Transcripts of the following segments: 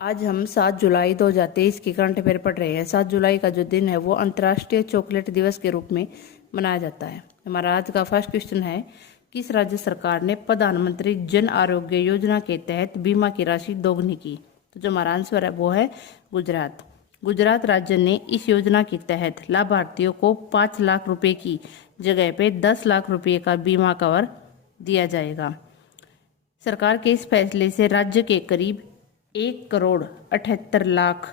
आज हम 7 जुलाई 2023 की करंट अफेयर पढ़ रहे हैं। 7 जुलाई का जो दिन है वो अंतर्राष्ट्रीय चॉकलेट दिवस के रूप में मनाया जाता है। हमारा आज का फर्स्ट क्वेश्चन है, किस राज्य सरकार ने प्रधानमंत्री जन आरोग्य योजना के तहत बीमा की राशि दोगुनी की? तो जो हमारा आंसर है वो है गुजरात। गुजरात राज्य ने इस योजना के तहत लाभार्थियों को 5 लाख रुपए की जगह पे 10 लाख रुपए का बीमा कवर दिया जाएगा। सरकार के इस फैसले से राज्य के करीब 1,78,00,000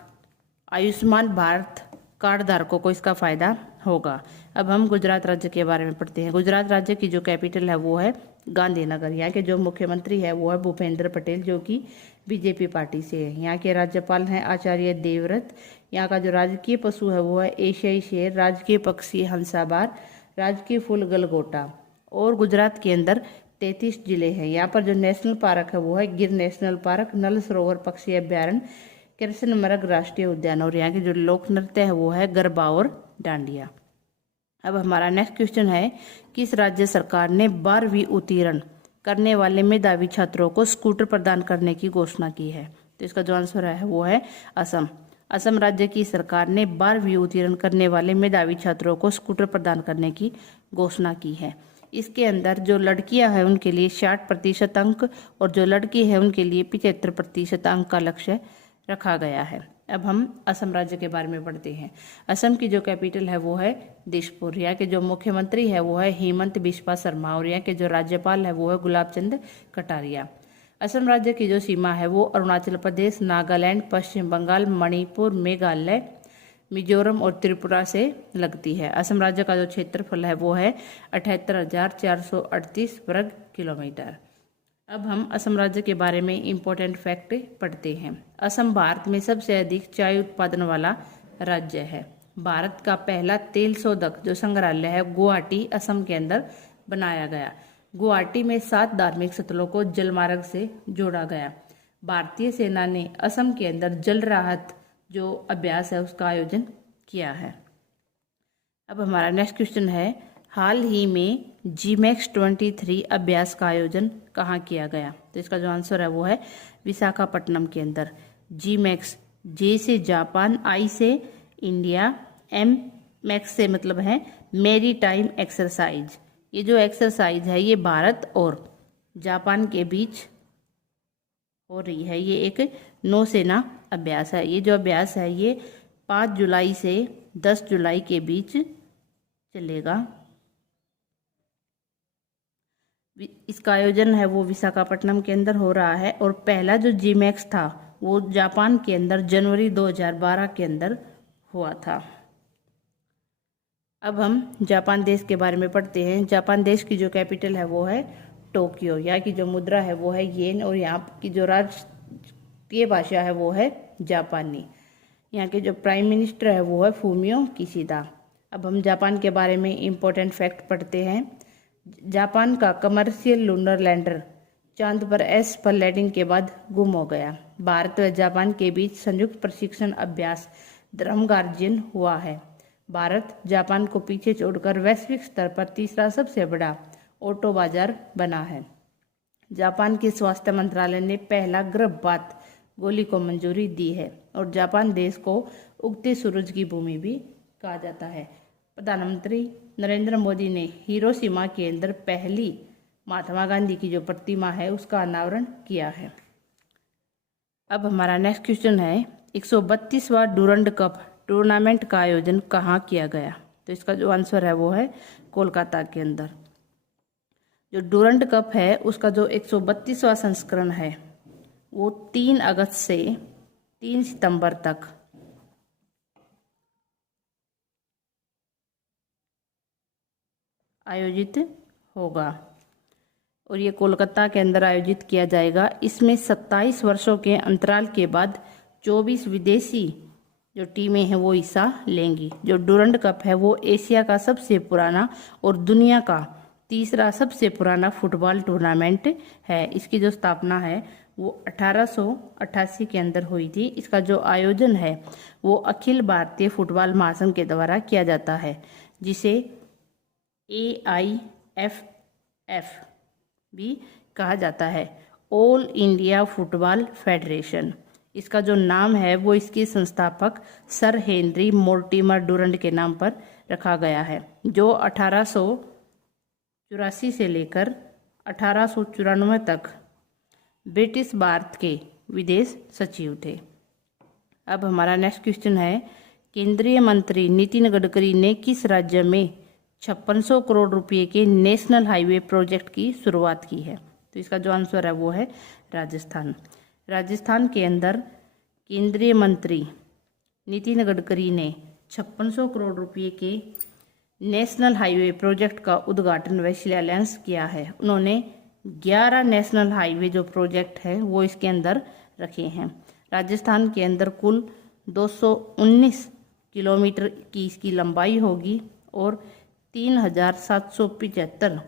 आयुष्मान भारत कार्ड धारकों को इसका फायदा होगा। अब हम गुजरात राज्य के बारे में पढ़ते हैं। गुजरात राज्य की जो कैपिटल है वो है गांधीनगर। यहाँ के जो मुख्यमंत्री है वो है भूपेंद्र पटेल, जो कि बीजेपी पार्टी से है। यहाँ के राज्यपाल हैं आचार्य देवव्रत। यहाँ का जो राजकीय पशु है वो है एशियाई शेर, राजकीय पक्षी हंसाबार, राजकीय फूल गलगोटा। और गुजरात के अंदर 33 जिले हैं। यहाँ पर जो नेशनल पार्क है वो है गिर नेशनल पार्क, नल सरोवर पक्षी अभ्यारण्य, कृष्ण मृग राष्ट्रीय उद्यान। और यहाँ के जो लोक नृत्य है वो है गरबा और डांडिया। अब हमारा नेक्स्ट क्वेश्चन है, किस राज्य सरकार ने 12वीं उत्तीर्ण करने वाले मेधावी छात्रों को स्कूटर प्रदान करने की घोषणा की है? तो इसका जो आंसर है वो है असम। असम राज्य की सरकार ने 12वीं उत्तीर्ण करने वाले मेधावी छात्रों को स्कूटर प्रदान करने की घोषणा की है। इसके अंदर जो लड़कियां हैं उनके लिए 60% अंक और जो लड़की है उनके लिए 75% अंक का लक्ष्य रखा गया है। अब हम असम राज्य के बारे में पढ़ते हैं। असम की जो कैपिटल है वो है दिसपुर। यहाँ के जो मुख्यमंत्री है वो है हेमंत बिस्वा शर्मा और यहाँ के जो राज्यपाल है वो है गुलाब चंद कटारिया। असम राज्य की जो सीमा है वो अरुणाचल प्रदेश, नागालैंड, पश्चिम बंगाल, मणिपुर, मेघालय, मिजोरम और त्रिपुरा से लगती है। असम राज्य का जो क्षेत्रफल है वो है 78,438 वर्ग किलोमीटर। अब हम असम राज्य के बारे में इम्पोर्टेंट फैक्ट पढ़ते हैं। असम भारत में सबसे अधिक चाय उत्पादन वाला राज्य है। भारत का पहला तेल शोधक जो संग्रहालय है गुवाहाटी असम के अंदर बनाया गया। गुवाहाटी में 7 धार्मिक स्थलों को जलमार्ग से जोड़ा गया। भारतीय सेना ने असम के अंदर जल राहत जो अभ्यास है उसका आयोजन किया है। अब हमारा नेक्स्ट क्वेश्चन है, हाल ही में GMAX 23 अभ्यास का आयोजन कहाँ किया गया? तो इसका जो आंसर है वो है विशाखापट्टनम के अंदर। GMAX, J से जापान, I से इंडिया, MAX से मतलब है मेरी टाइम एक्सरसाइज। ये जो एक्सरसाइज है ये भारत और जापान के बीच हो रही है। ये एक नौसेना अभ्यास है। ये जो अभ्यास है ये 5 जुलाई से 10 जुलाई के बीच चलेगा। इसका आयोजन है वो विशाखापट्टनम के अंदर हो रहा है और पहला जो GMAX था वो जापान के अंदर जनवरी 2012 के अंदर हुआ था। अब हम जापान देश के बारे में पढ़ते हैं। जापान देश की जो कैपिटल है वो है टोक्यो। यहाँ की जो मुद्रा है वो है येन और यहाँ की जो राष्ट्रीय भाषा है वो है जापानी। यहाँ के जो प्राइम मिनिस्टर है वो है फूमियो किशिदा। अब हम जापान के बारे में इम्पोर्टेंट फैक्ट पढ़ते हैं। जापान का कमर्शियल लूनर लैंडर चांद पर असफल लैंडिंग के बाद गुम हो गया। भारत व जापान के बीच संयुक्त प्रशिक्षण अभ्यास ड्रम गार्जियन हुआ है। भारत जापान को पीछे छोड़कर वैश्विक स्तर पर तीसरा सबसे बड़ा ऑटो बाजार बना है। जापान के स्वास्थ्य मंत्रालय ने पहला गर्भपात गोली को मंजूरी दी है और जापान देश को उगते सूरज की भूमि भी कहा जाता है। प्रधानमंत्री नरेंद्र मोदी ने हिरोशिमा के अंदर पहली महात्मा गांधी की जो प्रतिमा है उसका अनावरण किया है। अब हमारा नेक्स्ट क्वेश्चन है, 132वां डूरंड कप टूर्नामेंट का आयोजन कहाँ किया गया? तो इसका जो आंसर है वो है कोलकाता के अंदर। जो डूरंड कप है उसका जो 132वां संस्करण है वो 3 अगस्त से 3 सितंबर तक आयोजित होगा और ये कोलकाता के अंदर आयोजित किया जाएगा। इसमें 27 वर्षों के अंतराल के बाद 24 विदेशी जो टीमें हैं वो हिस्सा लेंगी। जो डूरंड कप है वो एशिया का सबसे पुराना और दुनिया का तीसरा सबसे पुराना फुटबॉल टूर्नामेंट है। इसकी जो स्थापना है वो 1888 के अंदर हुई थी। इसका जो आयोजन है वो अखिल भारतीय फुटबॉल महासंघ के द्वारा किया जाता है, जिसे AIFF भी कहा जाता है, ऑल इंडिया फुटबॉल फेडरेशन। इसका जो नाम है वो इसके संस्थापक सर हेनरी मोर्टिमर डुरंड के नाम पर रखा गया है, जो 1884 से लेकर 1894 तक ब्रिटिश भारत के विदेश सचिव थे। अब हमारा नेक्स्ट क्वेश्चन है, केंद्रीय मंत्री नितिन गडकरी ने किस राज्य में 5600 करोड़ रुपए के नेशनल हाईवे प्रोजेक्ट की शुरुआत की है? तो इसका जो आंसर है वो है राजस्थान। राजस्थान के अंदर केंद्रीय मंत्री नितिन गडकरी ने 5600 करोड़ रुपए के नेशनल हाईवे प्रोजेक्ट का उद्घाटन व शिलान्यास किया है। उन्होंने 11 नेशनल हाईवे जो प्रोजेक्ट है वो इसके अंदर रखे हैं। राजस्थान के अंदर कुल 219 किलोमीटर की इसकी लंबाई होगी और 3775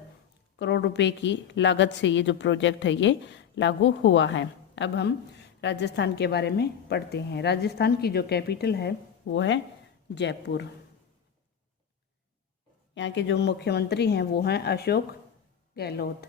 करोड़ रुपए की लागत से ये जो प्रोजेक्ट है ये लागू हुआ है। अब हम राजस्थान के बारे में पढ़ते हैं। राजस्थान की जो कैपिटल है वो है जयपुर। यहाँ के जो मुख्यमंत्री हैं वो हैं अशोक गहलोत।